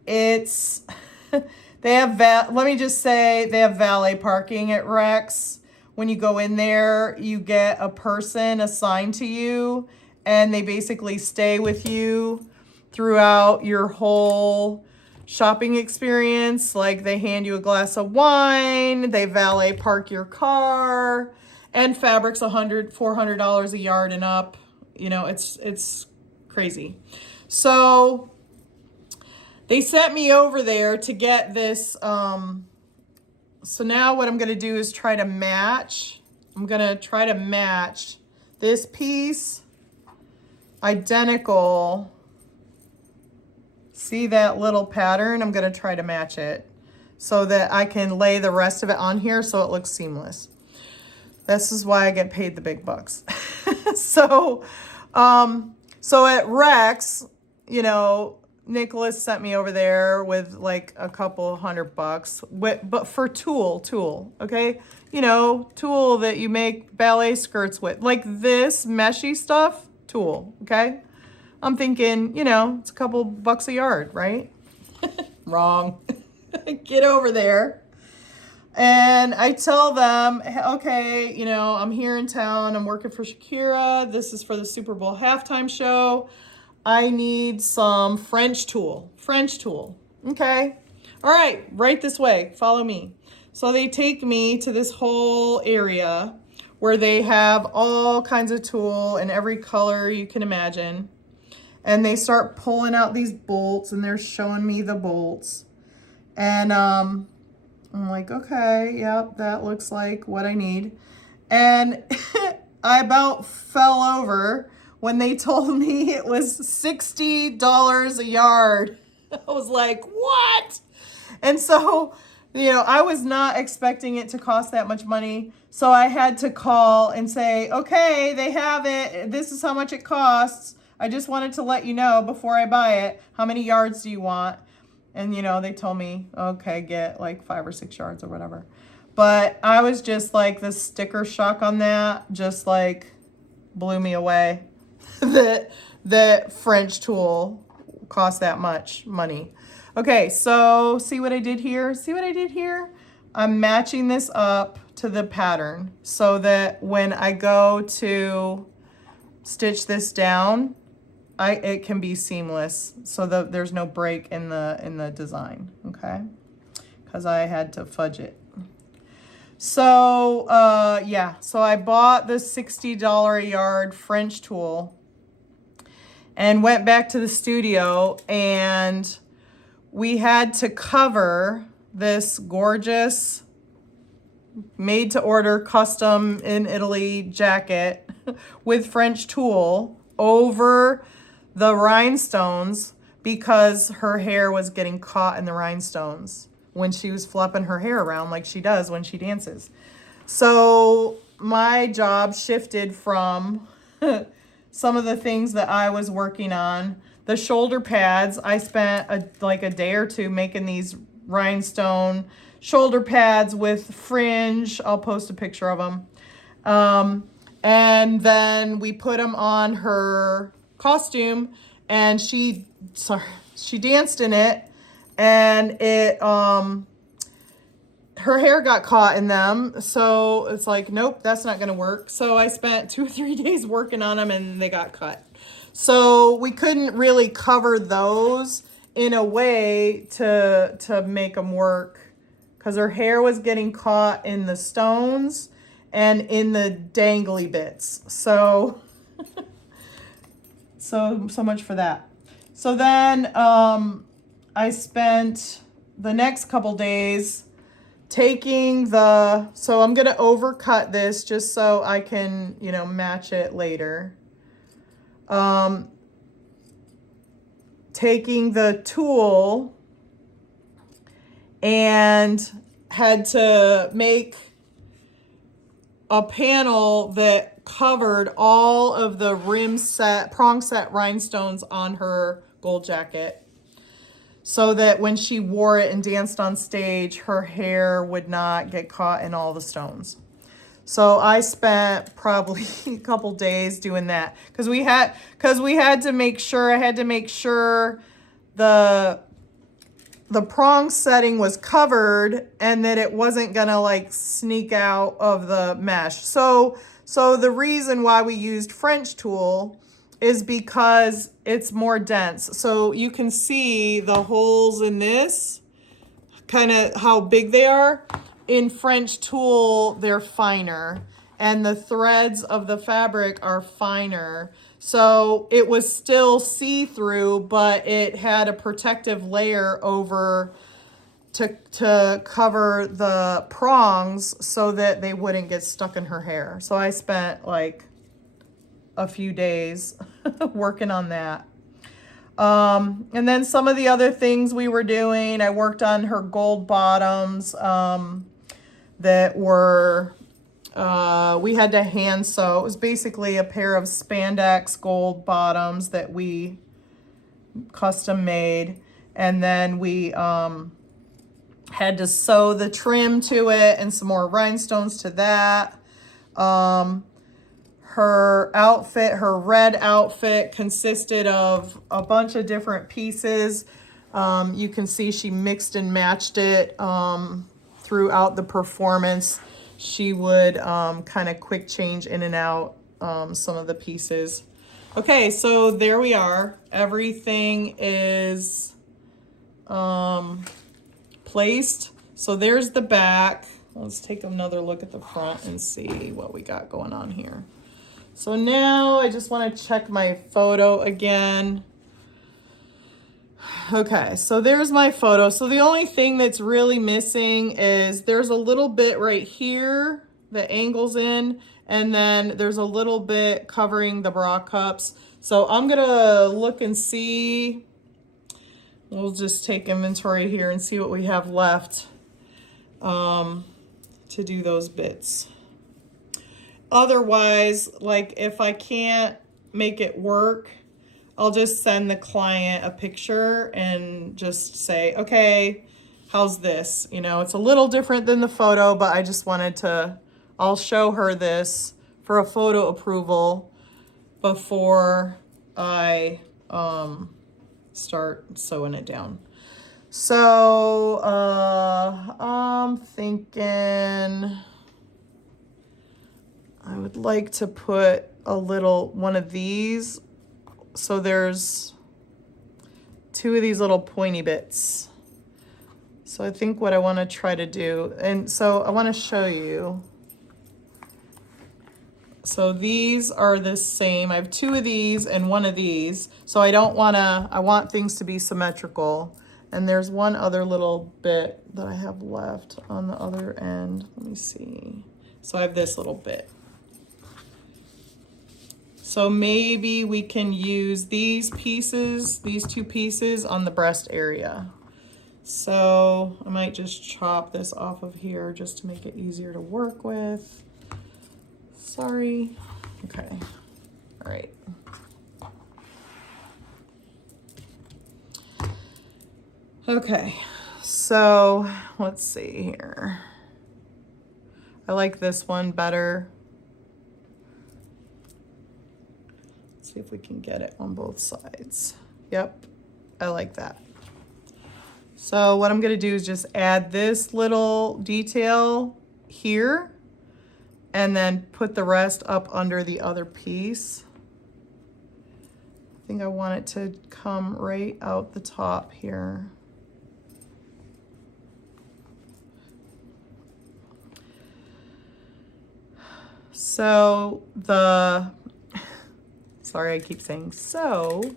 it's... They have, let me just say, they have valet parking at Rex. When you go in there, you get a person assigned to you, and they basically stay with you throughout your whole shopping experience. Like, they hand you a glass of wine, they valet park your car, and fabric's $400 a yard and up. You know, it's crazy. So they sent me over there to get this. So now what I'm going to do is try to match. I'm going to try to match this piece identical. See that little pattern? I'm going to try to match it so that I can lay the rest of it on here so it looks seamless. This is why I get paid the big bucks. So at Rex, you know, Nicholas sent me over there with like a couple $100, but for tulle, okay? You know, tulle that you make ballet skirts with. Like this meshy stuff, tulle, okay? I'm thinking, you know, it's a couple bucks a yard, right? Wrong. Get over there. And I tell them, okay, you know, I'm here in town. I'm working for Shakira. This is for the Super Bowl halftime show. I need some French tulle. Okay. All right, right this way. Follow me. So they take me to this whole area where they have all kinds of tulle in every color you can imagine. And they start pulling out these bolts, and they're showing me the bolts. And I'm like, okay, yep, that looks like what I need. And I about fell over when they told me it was $60 a yard. I was like, what? And so, you know, I was not expecting it to cost that much money. So I had to call and say, okay, they have it. This is how much it costs. I just wanted to let you know before I buy it. How many yards do you want? And, you know, they told me, okay, get like 5 or 6 yards or whatever. But I was just like, the sticker shock on that just like blew me away. that French tulle cost that much money. Okay, so see what I did here? See what I did here? I'm matching this up to the pattern so that when I go to stitch this down, it can be seamless, so that there's no break in the design, okay? Because I had to fudge it. So yeah, so I bought the $60 a yard French tulle and went back to the studio, and we had to cover this gorgeous made to order custom in Italy jacket with French tulle over the rhinestones because her hair was getting caught in the rhinestones when she was fluffing her hair around like she does when she dances. So my job shifted from some of the things that I was working on. The shoulder pads, I spent a day or two making these rhinestone shoulder pads with fringe. I'll post a picture of them. And then we put them on her costume, and she danced in it, and it her hair got caught in them. So it's like, nope, that's not gonna work. So I spent 2 or 3 days working on them, and they got cut. So we couldn't really cover those in a way to make them work, because her hair was getting caught in the stones and in the dangly bits. So so much for that. So then I spent the next couple days taking the, so I'm going to overcut this just so I can, you know, match it later. Taking the tool and had to make a panel that covered all of the prong set rhinestones on her gold jacket, so that when she wore it and danced on stage, her hair would not get caught in all the stones. So I spent probably a couple days doing that, because we had to make sure, I had to make sure the prong setting was covered and that it wasn't gonna like sneak out of the mesh. So the reason why we used French tool is because it's more dense. So you can see the holes in this, kind of how big they are. In French tool, they're finer, and the threads of the fabric are finer. So it was still see-through, but it had a protective layer over to cover the prongs so that they wouldn't get stuck in her hair. So I spent like a few days working on that. And then some of the other things we were doing, I worked on her gold bottoms that were, we had to hand sew. It was basically a pair of spandex gold bottoms that we custom made. And then we had to sew the trim to it and some more rhinestones to that. Her outfit, her red outfit, consisted of a bunch of different pieces. You can see she mixed and matched it throughout the performance. She would kind of quick change in and out some of the pieces. Okay, so there we are. Everything is placed. So there's the back. Let's take another look at the front and see what we got going on here. So now I just want to check my photo again. Okay, so there's my photo. So the only thing that's really missing is there's a little bit right here that angles in, and then there's a little bit covering the bra cups. So I'm gonna look and see. We'll just take inventory here and see what we have left to do those bits. Otherwise, like if I can't make it work, I'll just send the client a picture and just say, okay, how's this? You know, it's a little different than the photo, but I just wanted to, I'll show her this for a photo approval before I start sewing it down. So I'm thinking I would like to put a little one of these. So there's two of these little pointy bits. So I think what I want to try to do, and so I want to show you. So these are the same. I have two of these and one of these. So I don't want to, I want things to be symmetrical. And there's one other little bit that I have left on the other end. Let me see. So I have this little bit. So maybe we can use these pieces, these two pieces on the breast area. So I might just chop this off of here just to make it easier to work with. Sorry. Okay. All right. Okay. So let's see here. I like this one better. See if we can get it on both sides. Yep, I like that. So what I'm gonna do is just add this little detail here and then put the rest up under the other piece. I think I want it to come right out the top here. So sorry, I keep saying so,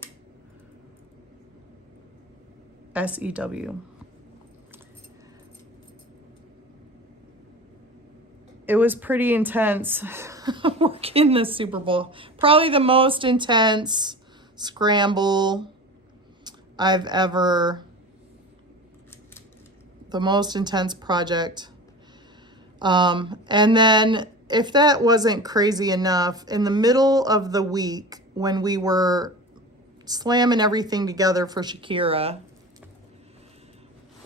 S-E-W. It was pretty intense working the Super Bowl. Probably the most intense scramble I've ever, the most intense project. And then if that wasn't crazy enough, in the middle of the week when we were slamming everything together for Shakira,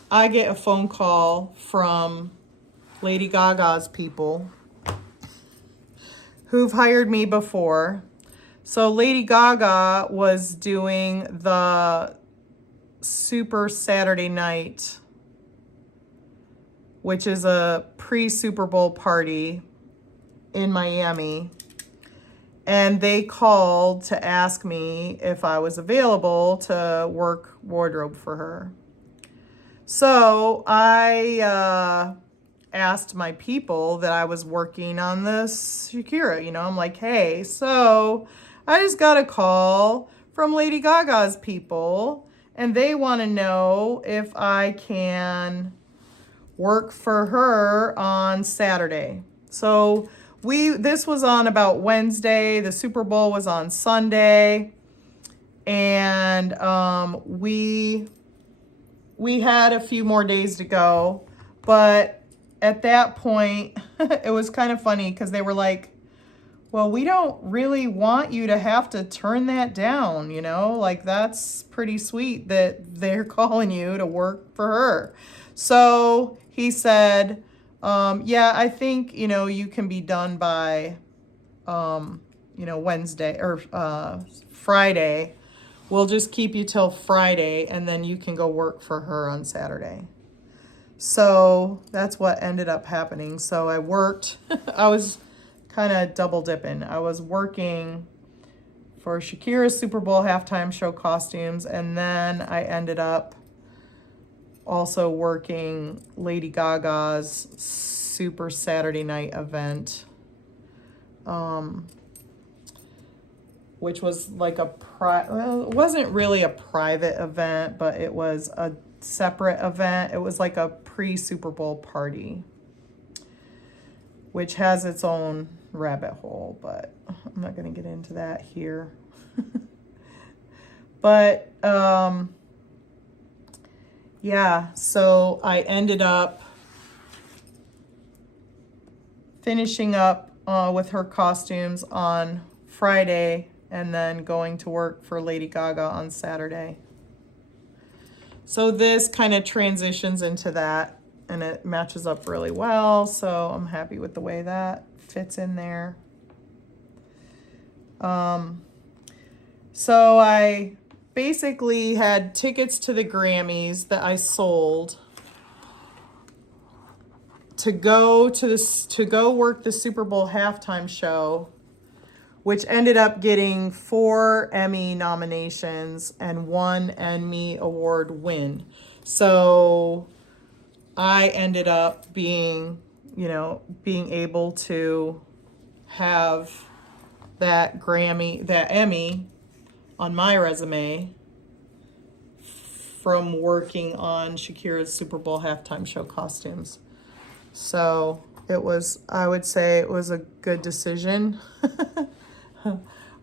I get a phone call from Lady Gaga's people who've hired me before. So Lady Gaga was doing the Super Saturday Night, which is a pre-Super Bowl party in Miami, and they called to ask me if I was available to work wardrobe for her. So I asked my people that I was working on this Shakira, you know, I'm like, hey, so I just got a call from Lady Gaga's people, and they want to know if I can work for her on Saturday. So this was on about Wednesday. The Super Bowl was on Sunday. And we had a few more days to go. But at that point, it was kind of funny because they were like, well, we don't really want you to have to turn that down, you know? Like, that's pretty sweet that they're calling you to work for her. So he said, yeah, I think, you know, you can be done by, you know, Wednesday or Friday. We'll just keep you till Friday, and then you can go work for her on Saturday. So that's what ended up happening. So I worked, I was kind of double dipping. I was working for Shakira's Super Bowl halftime show costumes, and then I ended up also working Lady Gaga's Super Saturday Night event, which was like well, it wasn't really a private event, but it was a separate event. It was like a pre-Super Bowl party, which has its own rabbit hole, but I'm not going to get into that here. But yeah, so I ended up finishing up with her costumes on Friday and then going to work for Lady Gaga on Saturday. So this kind of transitions into that, and it matches up really well, so I'm happy with the way that fits in there. So I basically had tickets to the Grammys that I sold to go work the Super Bowl halftime show, which ended up getting 4 Emmy nominations and 1 Emmy Award win. So I ended up being able to have that Emmy on my resume from working on Shakira's Super Bowl halftime show costumes. So I would say it was a good decision.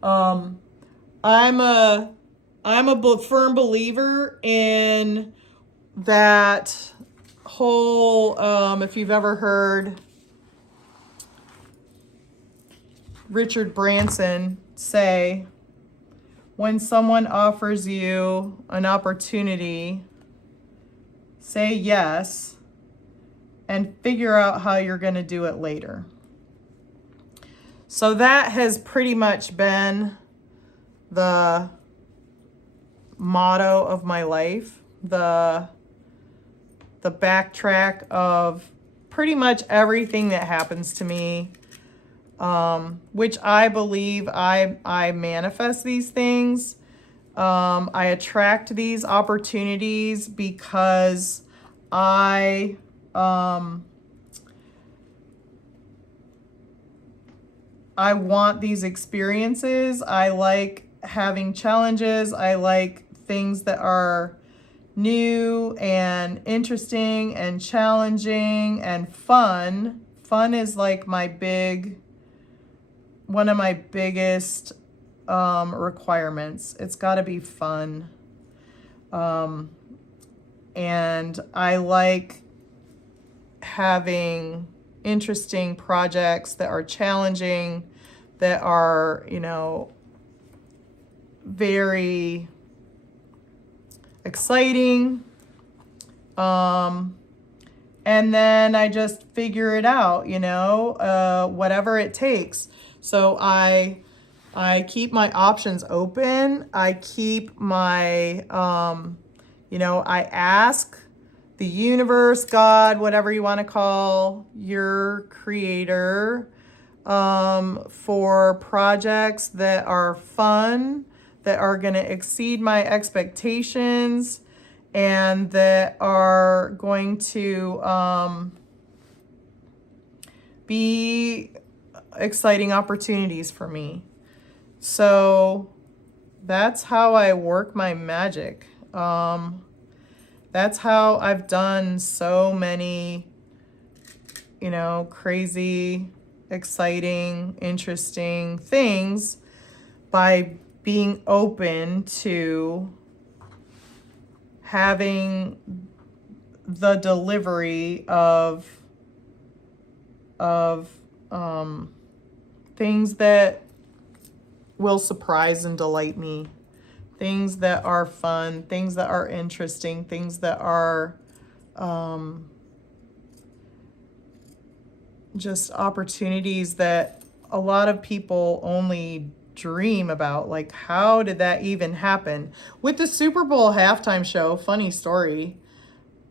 I'm a firm believer in that whole, if you've ever heard Richard Branson say, when someone offers you an opportunity, say yes and figure out how you're going to do it later. So that has pretty much been the motto of my life, the backtrack of pretty much everything that happens to me, which I believe I manifest these things. I attract these opportunities because I want these experiences. I like having challenges. I like things that are new and interesting and challenging and fun. Fun is like one of my biggest requirements. It's got to be fun. And I like having interesting projects that are challenging, that are, very exciting. And then I just figure it out, whatever it takes. So I keep my options open. I keep my, I ask the universe, God, whatever you want to call your creator, for projects that are fun, that are going to exceed my expectations, and that are going to be exciting opportunities for me. So that's how I work my magic. That's how I've done so many, crazy, exciting, interesting things, by being open to having the delivery of things that will surprise and delight me, things that are fun, things that are interesting, things that are just opportunities that a lot of people only dream about. Like, how did that even happen? With the Super Bowl halftime show, funny story,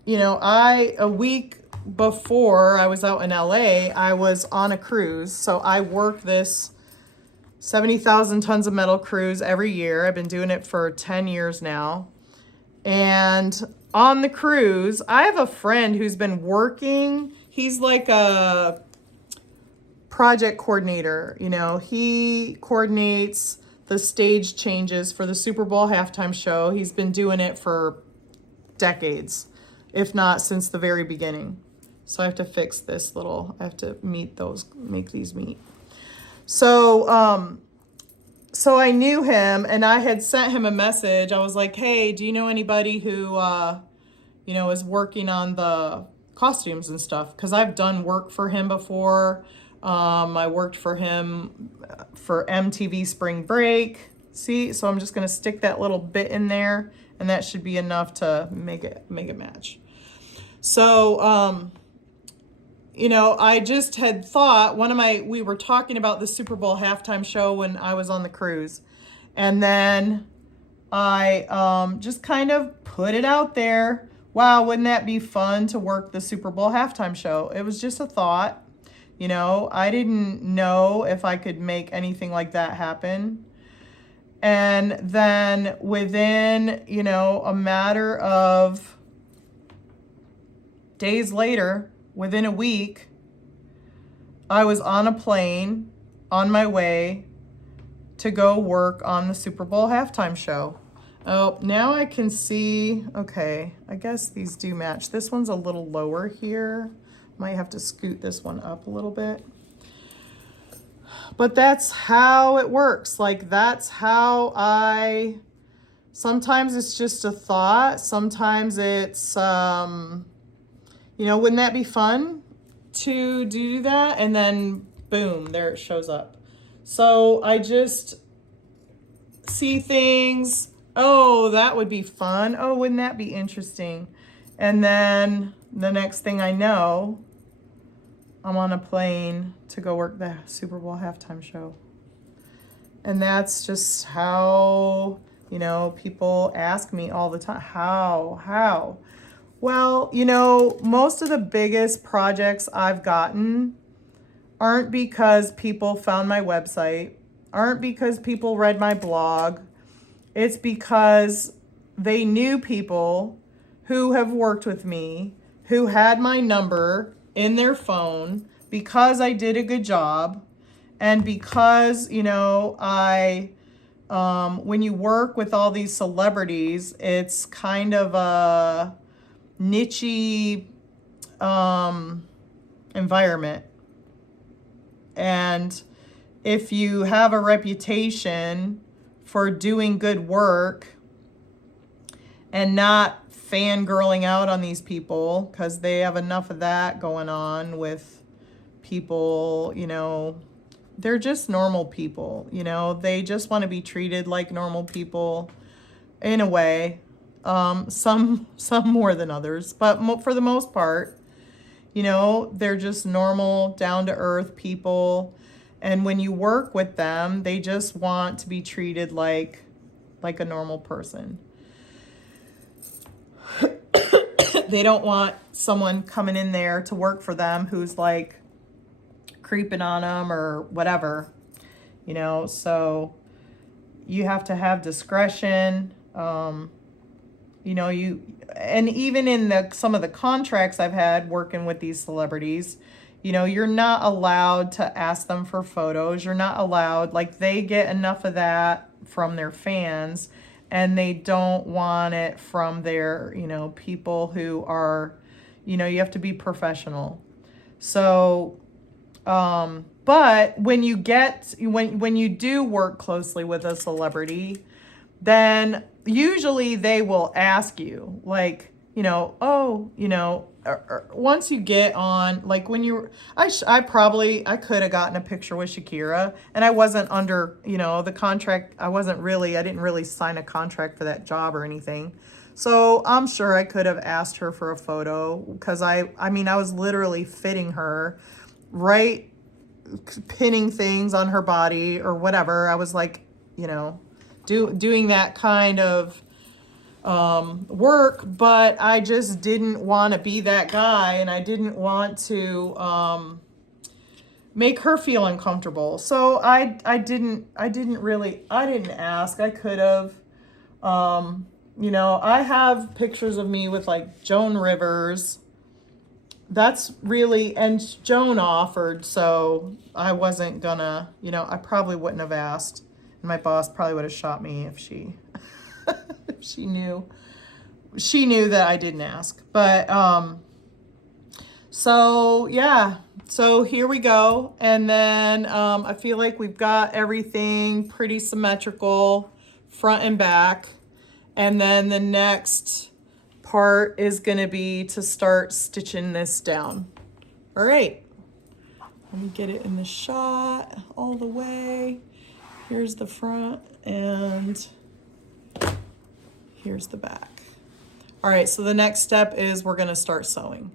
a week before I was out in LA, I was on a cruise. So I work this 70,000 tons of metal cruise every year. I've been doing it for 10 years now. And on the cruise, I have a friend who's been working. He's like a project coordinator. He coordinates the stage changes for the Super Bowl halftime show. He's been doing it for decades, if not since the very beginning. So I have to fix this I have to make these meet. So, so I knew him, and I had sent him a message. I was like, hey, do you know anybody who, is working on the costumes and stuff? Because I've done work for him before. I worked for him for MTV Spring Break. See, so I'm just going to stick that little bit in there, and that should be enough to make it match. So, I just had thought, we were talking about the Super Bowl halftime show when I was on the cruise. And then I just kind of put it out there. Wow, wouldn't that be fun to work the Super Bowl halftime show? It was just a thought. I didn't know if I could make anything like that happen. And then within, a matter of days later, within a week, I was on a plane on my way to go work on the Super Bowl halftime show. Oh, now I can see, okay, I guess these do match. This one's a little lower here. Might have to scoot this one up a little bit. But that's how it works. Like, that's how sometimes it's just a thought. Sometimes it's, wouldn't that be fun to do that? And then boom, there it shows up. So I just see things. Oh, that would be fun. Oh, wouldn't that be interesting? And then the next thing I know, I'm on a plane to go work the Super Bowl halftime show. And that's just how, people ask me all the time, how? Well, most of the biggest projects I've gotten aren't because people found my website, aren't because people read my blog. It's because they knew people who have worked with me, who had my number in their phone because I did a good job, and because, you know, when you work with all these celebrities, it's kind of a niche environment. And if you have a reputation for doing good work and not fangirling out on these people, because they have enough of that going on with people, you know, they're just normal people, you know, they just want to be treated like normal people in a way. Some more than others, but for the most part, you know, they're just normal, down to earth people. And when you work with them, they just want to be treated like a normal person. They don't want someone coming in there to work for them who's like creeping on them or whatever, you know. So you have to have discretion. You know, and even in some of the contracts I've had working with these celebrities, you know, you're not allowed to ask them for photos. You're not allowed, like, they get enough of that from their fans, and they don't want it from their, you know, people who are, you know, you have to be professional. So, but when you do work closely with a celebrity, then usually they will ask you, like, you know, oh, you know, once you get on, like when I could have gotten a picture with Shakira, and I wasn't under, you know, the contract. I didn't really sign a contract for that job or anything. So I'm sure I could have asked her for a photo, because I was literally fitting her, right, pinning things on her body or whatever. I was like, you know, doing that kind of work, but I just didn't want to be that guy, and I didn't want to make her feel uncomfortable. So I didn't ask. I could have. You know, I have pictures of me with like Joan Rivers. That's really, and Joan offered, so I wasn't gonna, you know, I probably wouldn't have asked. And my boss probably would have shot me if she if she knew that I didn't ask. But so yeah, so here we go. And then I feel like we've got everything pretty symmetrical, front and back. And then the next part is going to be to start stitching this down. All right, let me get it in the shot all the way. Here's the front and here's the back. All right, so the next step is we're going to start sewing.